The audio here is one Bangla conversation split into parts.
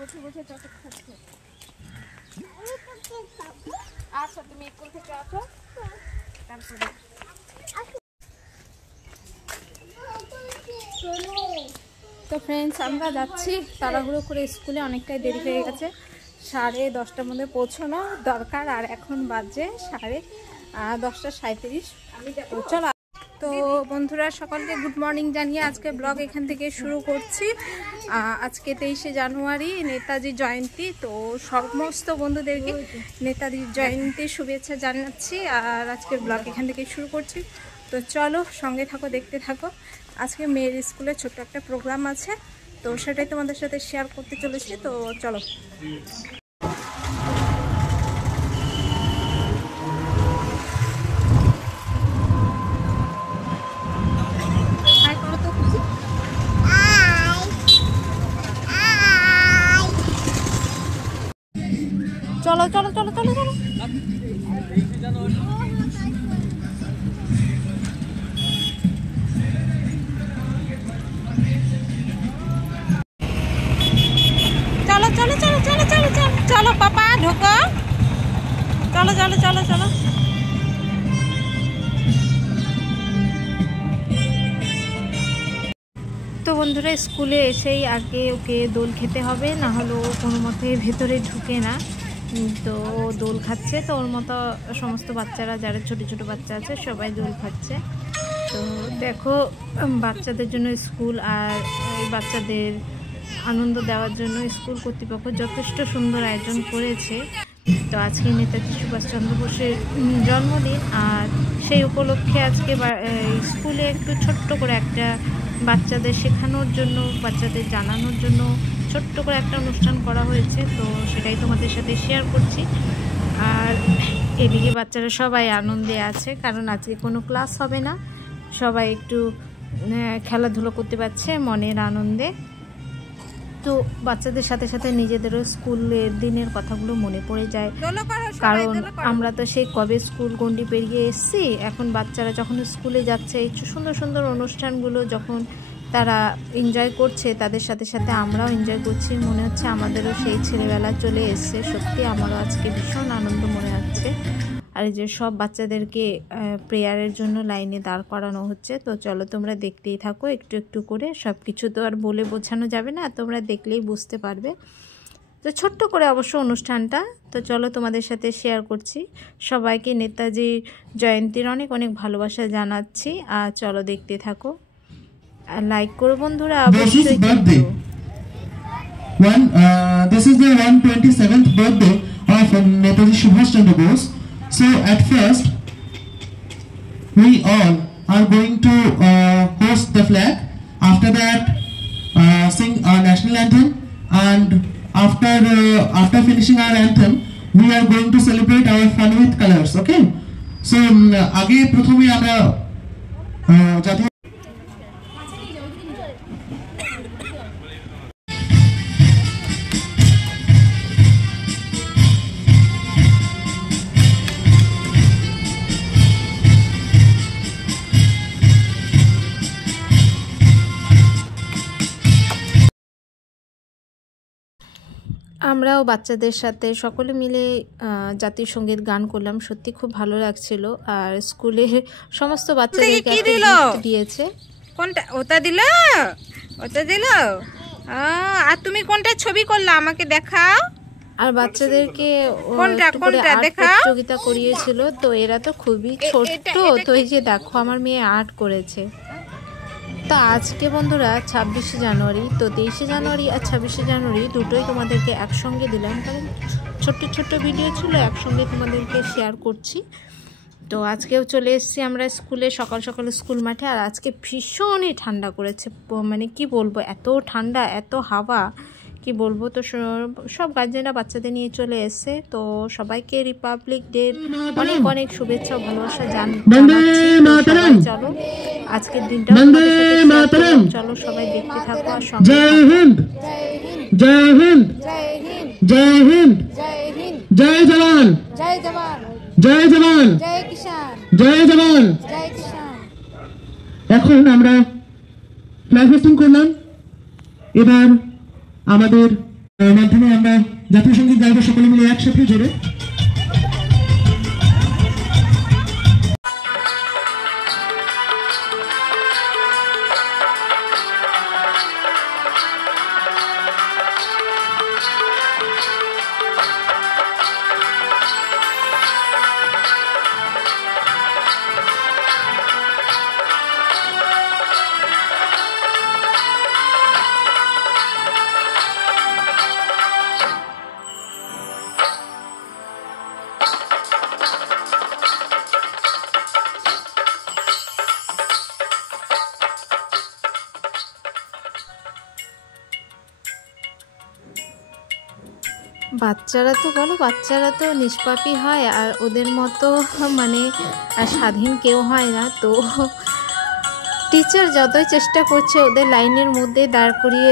বসে বসে চকলেট খাচ্ছে। আচ্ছা তুমি স্কুল থেকে আসো তারপরে। তো ফ্রেন্ডস আমরা যাচ্ছি তাড়াহুড়ো করে স্কুলে, অনেকটাই দেরি হয়ে গেছে, 10:30টার মধ্যে পৌঁছানো দরকার, আর এখন বাজে 10:37। চলো। তো বন্ধুরা সকলকে গুড মর্নিং জানিয়ে আজকে ব্লগ এখান থেকে শুরু করছি। আজকে 23শে জানুয়ারি নেতাজি জয়ন্তী, তো সমস্ত বন্ধুদেরকে নেতাজি জয়ন্তীর শুভেচ্ছা জানাচ্ছি, আর আজকে ব্লগ এখান থেকে শুরু করছি। তো চলো সঙ্গে থাকো, দেখতে থাকো। আজকে মেয়ের স্কুলে ছোট্ট একটা প্রোগ্রাম আছে, তো সেটাই তোমাদের সাথে শেয়ার করতে চলেছি। তো চলো। চলো চলো চলো চলো চলো। চলো চলো চলো চলো চলো চলো চলো পাপা ঢোকো। চলো চলো চলো চলো। তো বন্ধুরা স্কুলে এসেই আগে ওকে দোল খেতে হবে, না হলে ও কোনো মতে ভেতরে ঢুকে না। তো দোল খাচ্ছে, তো ওর মতো সমস্ত বাচ্চারা যারা ছোট ছোট বাচ্চা আছে সবাই দোল খাচ্ছে। তো দেখো বাচ্চাদের জন্য স্কুল আর বাচ্চাদের আনন্দ দেওয়ার জন্য স্কুল কর্তৃপক্ষ যথেষ্ট সুন্দর আয়োজন করেছে। তো আজকে নেতাজি সুভাষচন্দ্র বোসের জন্মদিন, আর সেই উপলক্ষে আজকে স্কুলে একটু ছোট্ট করে একটা বাচ্চাদের শেখানোর জন্য, বাচ্চাদের জানানোর জন্য ছোট্ট করে একটা অনুষ্ঠান করা হয়েছে। তো সেটাই তোমাদের সাথে শেয়ার করছি। আর এদিকে বাচ্চারা সবাই আনন্দে আছে, কারণ আজকে কোনো ক্লাস হবে না, সবাই একটু খেলাধুলো করতে পারছে মনের আনন্দে। তো বাচ্চাদের সাথে সাথে নিজেদেরও স্কুলের দিনের কথাগুলো মনে পড়ে যায়, কারণ আমরা তো সেই কবে স্কুল গণ্ডি পেরিয়ে এসেছি। এখন বাচ্চারা যখন স্কুলে যাচ্ছে, এই সুন্দর সুন্দর অনুষ্ঠানগুলো যখন তারা এনজয় করছে, তাদের সাথে সাথে আমরাও এনজয় করছি। মনে হচ্ছে আমাদেরও সেই ছেলেবেলা চলে এসছে। সত্যি আমারও আজকে ভীষণ আনন্দ মনে হচ্ছে। আর এই যে সব বাচ্চাদেরকে প্রেয়ারের জন্য লাইনে দাঁড় করানো হচ্ছে। তো চলো তোমরা দেখতেই থাকো একটু একটু করে, সব কিছু তো আর বলে বোঝানো যাবে না, তোমরা দেখলেই বুঝতে পারবে। তো ছোট্ট করে অবশ্য অনুষ্ঠানটা, তো চলো তোমাদের সাথে শেয়ার করছি। সবাইকে নেতাজি জয়ন্তীর অনেক অনেক ভালোবাসা জানাচ্ছি, আর চলো দেখতে থাকো, আর লাইক করো বন্ধুরা অবশ্যই। This is the 127th birthday of Netaji Subhash Chandra Bose. So at first we all are going to hoist the flag. After that sing our national anthem, and after finishing our anthem we are going to celebrate our fun with colors. Okay, so age prothome amra jatiyo আমরাও বাচ্চাদের সাথে সকলে মিলে জাতীয় সঙ্গীত গান করলাম, সত্যি খুব ভালো লাগছিল। আর স্কুলে সমস্ত বাচ্চাদেরকে দিয়েছে। কোনটা ওটা দিল, ওটা দিল। আর তুমি কোনটা ছবি করলা আমাকে দেখাও। আর বাচ্চাদেরকে প্রতিযোগিতা করিয়েছিল। তো এরা তো খুবই ছোট্ট, তো এই যে দেখো আমার মেয়ে আর্ট করেছে। তো আজকে বন্ধুরা 26শে জানুয়ারি, তো 23শে জানুয়ারি আর 26শে জানুয়ারি দুটোই তোমাদেরকে একসঙ্গে দিলাম, কারণ ছোট্ট ছোট্ট ভিডিও ছিল, একসঙ্গে তোমাদেরকে শেয়ার করছি। তো আজকেও চলে এসেছি আমরা স্কুলে, সকাল সকাল স্কুল মাঠে। আর আজকে ভীষণই ঠান্ডা করেছে, মানে কি বলবো, এত ঠান্ডা এত হাওয়া কি বলবো। তো সব গার্জেনরা বাচ্চাদের নিয়ে চলে এসেছে। তো সবাইকে রিপাবলিক ডে অনেক অনেক শুভেচ্ছা ও ভালোবাসা জানাচ্ছি। চলো আজকের দিনটা চলো সবাই দেখতে থাকো। আর জয় হিন্দ, জয় হিন্দ, জয় হিন্দ, জয় জওয়ান, জয় জওয়ান, জয় জওয়ান, জয় কিষান, জয় জওয়ান, জয় কিষান। এখন আমরা ফ্ল্যাগ হোস্টিং করলাম। এবার আমাদের মাধ্যমে আমরা জাতীয় সঙ্গীত গাইব সকলে মিলে একসাথে জোরে। বাচ্চারা তো বলো, বাচ্চারা তো নিষ্পাপী হয়, আর ওদের মতো মানে স্বাধীন কেউ হয় না। তো টিচার যতই চেষ্টা করছে ওদের লাইনের মধ্যে দাঁড় করিয়ে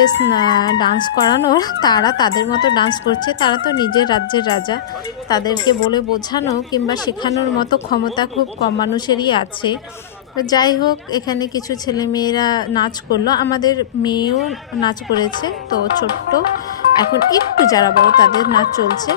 ডান্স করানোর, তারা তাদের মতো ডান্স করছে। তারা তো নিজের রাজ্যের রাজা, তাদেরকে বলে বোঝানো কিংবা শেখানোর মতো ক্ষমতা খুব কম মানুষেরই আছে। যাই হোক, এখানে কিছু ছেলে মেয়েরা নাচ করলো, আমাদের মেয়েও নাচ করেছে। তো ছোট্ট, এখন একটু যারা বড় তাদের নাচ চলছে।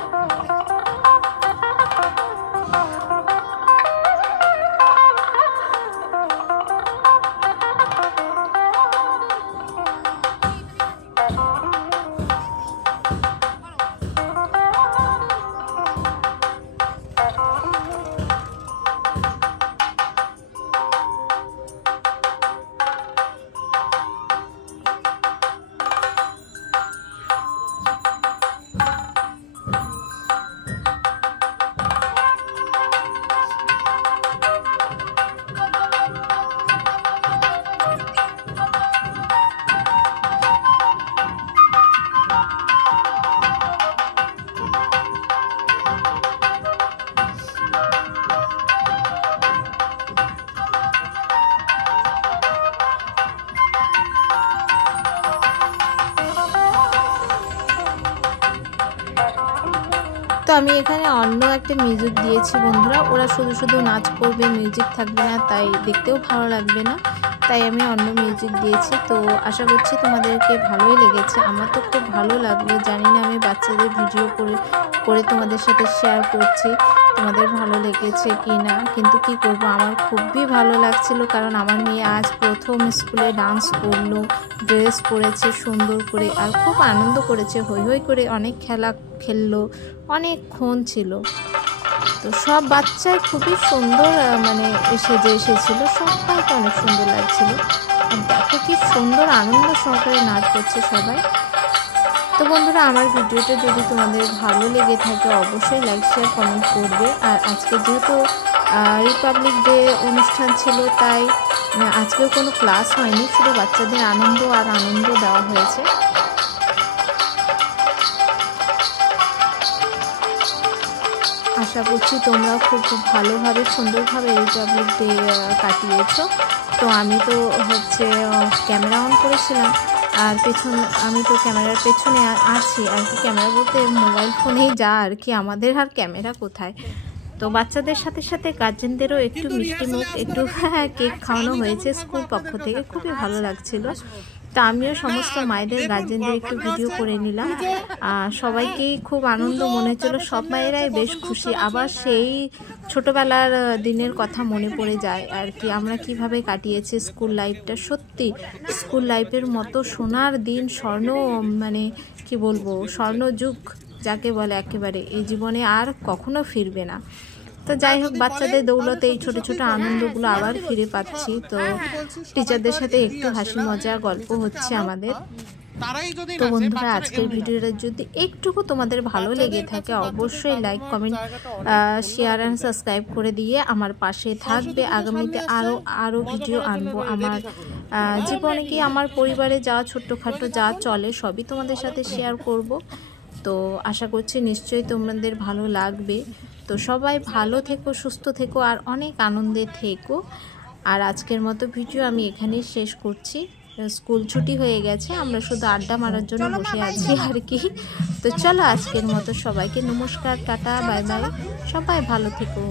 তো আমি এখানে অন্য একটা মিউজিক দিয়েছি বন্ধুরা। ওরা শুধু শুধু নাচ করবে, মিউজিক থাকবে না, তাই দেখতেও ভালো লাগবে না, তাই আমি অন্য মিউজিক দিয়েছি। তো আশা করছি তোমাদেরকে ভালোই লেগেছে। আমার তো খুব ভালো লাগলো। জানি না আমি বাচ্চাদের ভিডিও করে তোমাদের সাথে শেয়ার করছি, তোমাদের ভালো লেগেছে কি না, কিন্তু কি করব, আমার খুবই ভালো লাগছিল। কারণ আমার মেয়ে আজ প্রথম স্কুলে ডান্স করলো, ড্রেস পরেছে সুন্দর করে, আর খুব আনন্দ করেছে, হই হই করে অনেক খেললো, অনেকক্ষণ ছিল। তো সব বাচ্চাই খুবই সুন্দর মানে সেজে এসেছিল, সবাইকে অনেক সুন্দর লাগছিল। আর দেখো কি সুন্দর আনন্দ সহকারে নাচ করছে সবাই। তো বন্ধুরা, আমার ভিডিওটা যদি তোমাদের ভালো লেগে থাকে অবশ্যই লাইক শেয়ার কমেন্ট করবে। আর আজকে যেহেতু রিপাবলিক ডে অনুষ্ঠান ছিল, তাই আজকেও কোনো ক্লাস হয়নি, শুধু বাচ্চাদের আনন্দ দেওয়া হয়েছে। আশা করছি তোমরাও খুব ভালোভাবে সুন্দরভাবে রিপাবলিক ডে কাটিয়েছো। তো আমি তো ক্যামেরা অন করেছিলাম, আর আমি তো ক্যামেরার পেছনে আছি আর কি। ক্যামেরা বলতে মোবাইল ফোনেই যা আর কি, আমাদের আর ক্যামেরা কোথায়। তো বাচ্চাদের সাথে সাথে গার্জেনদেরও একটু মিষ্টি মুখ, একটু কেক খাওয়ানো হয়েছে স্কুল পক্ষ থেকে, খুবই ভালো লাগছিল। তা আমিও সমস্ত মায়েদের গার্জেনদের একটু ভিডিও করে নিলাম। সবাইকেই খুব আনন্দ মনে হচ্ছিল, সব মায়েরাই বেশ খুশি। আবার সেই ছোটবেলার দিনের কথা মনে পড়ে যায় আর কি, আমরা কিভাবে কাটিয়েছি স্কুল লাইফটা। সত্যি স্কুল লাইফের মতো সোনার দিন, মানে কি বলবো, স্বর্ণযুগ যাকে বলে, একেবারে এই জীবনে আর কখনো ফিরবে না। তো যাই হোক, বাচ্চাদের দৌলতে এই ছোট ছোট আনন্দগুলো আবার ফিরে পাচ্ছি। তো টিচারদের সাথে একটু হাসি মজা গল্প হচ্ছে আমাদের। তো বন্ধুরা, আজকের ভিডিওটা যদি একটুকু তোমাদের ভালো লেগে থাকে অবশ্যই like comment share and subscribe করে দিয়ে আমার পাশে থাকবে। আগামীতে আরও ভিডিও আনবো। আমার জীবনে কি আমার পরিবারে যা ছোট্টখাটো যা চলে সবই তোমাদের সাথে শেয়ার করব। তো আশা করছি নিশ্চয়ই তোমাদের ভালো লাগবে। তো সবাই ভালো থেকো, সুস্থ থেকো, আর অনেক আনন্দে থেকো। আর আজকের মতো ভিডিও আমি এখানেই শেষ করছি। স্কুল ছুটি হয়ে গেছে, আমরা শুধু আড্ডা মারার জন্য বসে আছি আর কি। তো চলো, আজকের মতো সবাইকে নমস্কার, টাটা, বাই বাই, সবাই ভালো থেকো।